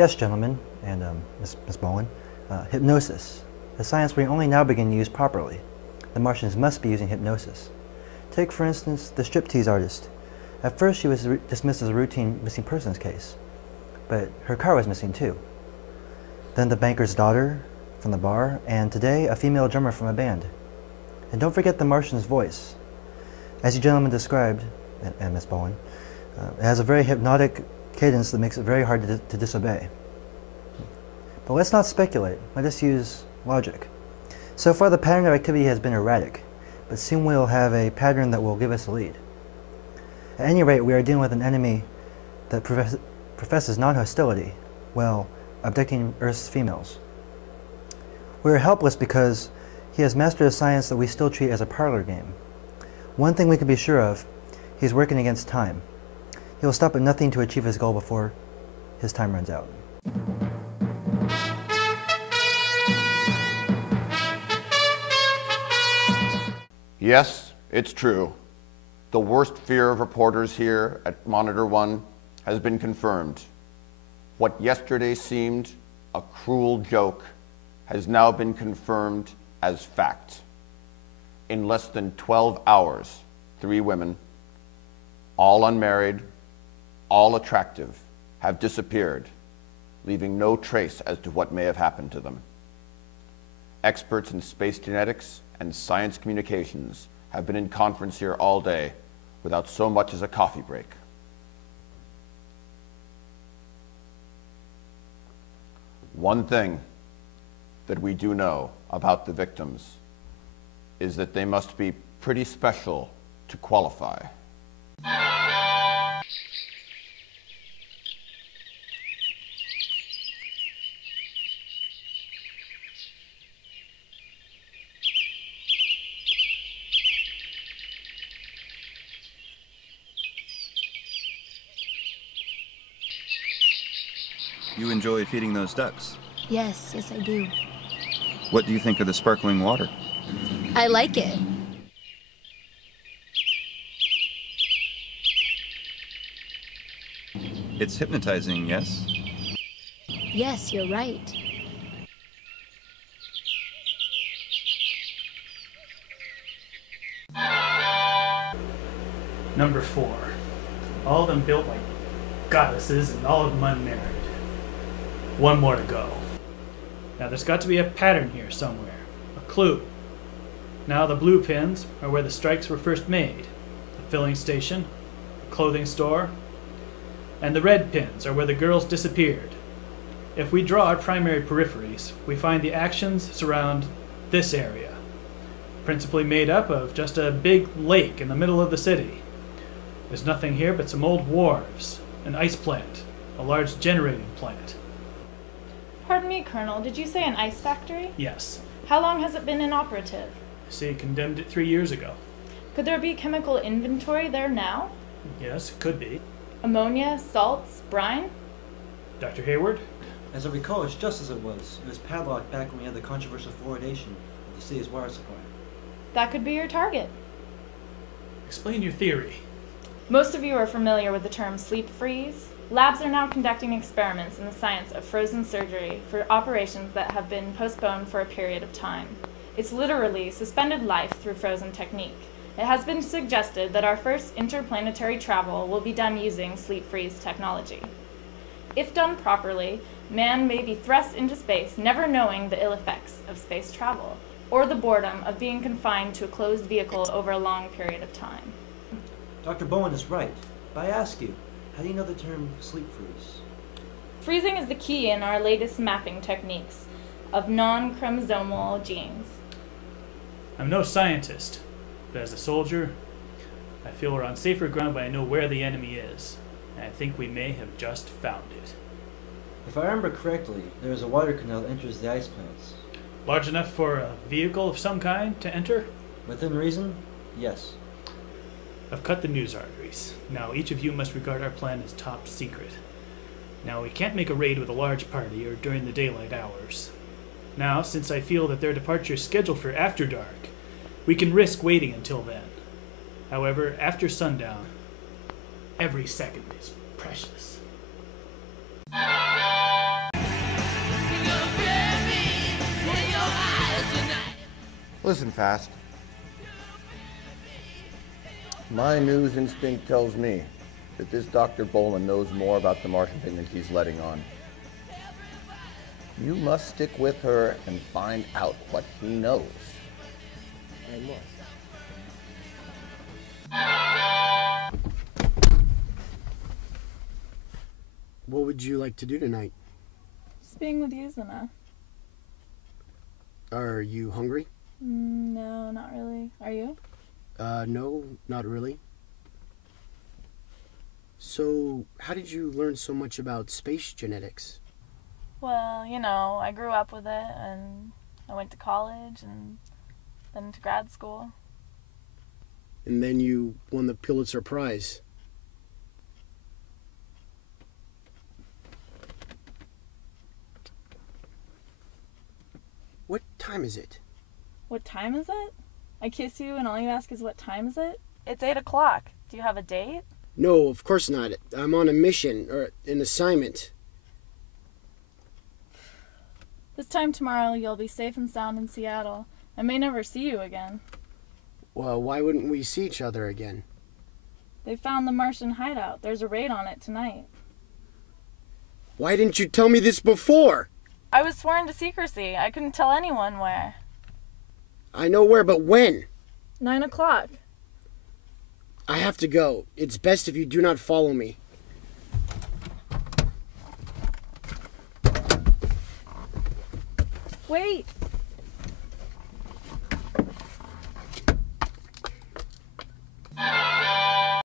Yes, gentlemen, and Miss Bowen, hypnosis, a science we only now begin to use properly. The Martians must be using hypnosis. Take, for instance, the striptease artist. At first, she was dismissed as a routine missing persons case, but her car was missing too. Then the banker's daughter from the bar, and today, a female drummer from a band. And don't forget the Martian's voice. As you gentlemen described, and Miss Bowen, it has a very hypnotic cadence that makes it very hard to disobey. But let's not speculate. Let us use logic. So far, the pattern of activity has been erratic, but soon we'll have a pattern that will give us a lead. At any rate, we are dealing with an enemy that professes non-hostility, while abducting Earth's females. We are helpless because he has mastered a science that we still treat as a parlor game. One thing we can be sure of, he is working against time. He will stop at nothing to achieve his goal before his time runs out. Yes, it's true. The worst fear of reporters here at Monitor 1 has been confirmed. What yesterday seemed a cruel joke has now been confirmed as fact. In less than 12 hours, 3 women, all unmarried, all attractive, have disappeared, leaving no trace as to what may have happened to them. Experts in space genetics and science communications have been in conference here all day without so much as a coffee break. One thing that we do know about the victims is that they must be pretty special to qualify. You enjoy feeding those ducks? Yes, I do. What do you think of the sparkling water? I like it. It's hypnotizing, yes? Yes, you're right. Number 4. All of them built like goddesses and all of them unmarried. One more to go. Now there's got to be a pattern here somewhere. A clue. Now the blue pins are where the strikes were first made. A filling station, a clothing store, and the red pins are where the girls disappeared. If we draw our primary peripheries, we find the actions surround this area, principally made up of just a big lake in the middle of the city. There's nothing here but some old wharves, an ice plant, a large generating plant. Pardon me, Colonel, did you say an ice factory? Yes. How long has it been inoperative? See, condemned it 3 years ago. Could there be chemical inventory there now? Yes, it could be. Ammonia, salts, brine? Dr. Hayward? As I recall, it's just as it was. It was padlocked back when we had the controversial fluoridation of the city's water supply. That could be your target. Explain your theory. Most of you are familiar with the term sleep freeze. Labs are now conducting experiments in the science of frozen surgery for operations that have been postponed for a period of time. It's literally suspended life through frozen technique. It has been suggested that our first interplanetary travel will be done using sleep freeze technology. If done properly, man may be thrust into space never knowing the ill effects of space travel, or the boredom of being confined to a closed vehicle over a long period of time. Dr. Bowen is right, but I ask you, how do you know the term sleep freeze? Freezing is the key in our latest mapping techniques of non-chromosomal genes. I'm no scientist, but as a soldier, I feel we're on safer ground, but I know where the enemy is, and I think we may have just found it. If I remember correctly, there is a water canal that enters the ice plants. Large enough for a vehicle of some kind to enter? Within reason, yes. I've cut the news arteries. Now each of you must regard our plan as top secret. Now we can't make a raid with a large party or during the daylight hours. Now, since I feel that their departure is scheduled for after dark, we can risk waiting until then. However, after sundown, every second is precious. Listen fast. My news instinct tells me that this Dr. Boland knows more about the Martian thing than she's letting on. You must stick with her and find out what he knows. I must. What would you like to do tonight? Just being with you is enough. Are you hungry? No, not really. Are you? No, not really. So, how did you learn so much about space genetics? Well, you know, I grew up with it, and I went to college, and then to grad school. And then you won the Pulitzer Prize. What time is it? What time is it? I kiss you, and all you ask is what time is it? It's 8 o'clock. Do you have a date? No, of course not. I'm on a mission, or an assignment. This time tomorrow, you'll be safe and sound in Seattle. I may never see you again. Well, why wouldn't we see each other again? They found the Martian hideout. There's a raid on it tonight. Why didn't you tell me this before? I was sworn to secrecy. I couldn't tell anyone where. I know where, but when? 9 o'clock. I have to go. It's best if you do not follow me. Wait!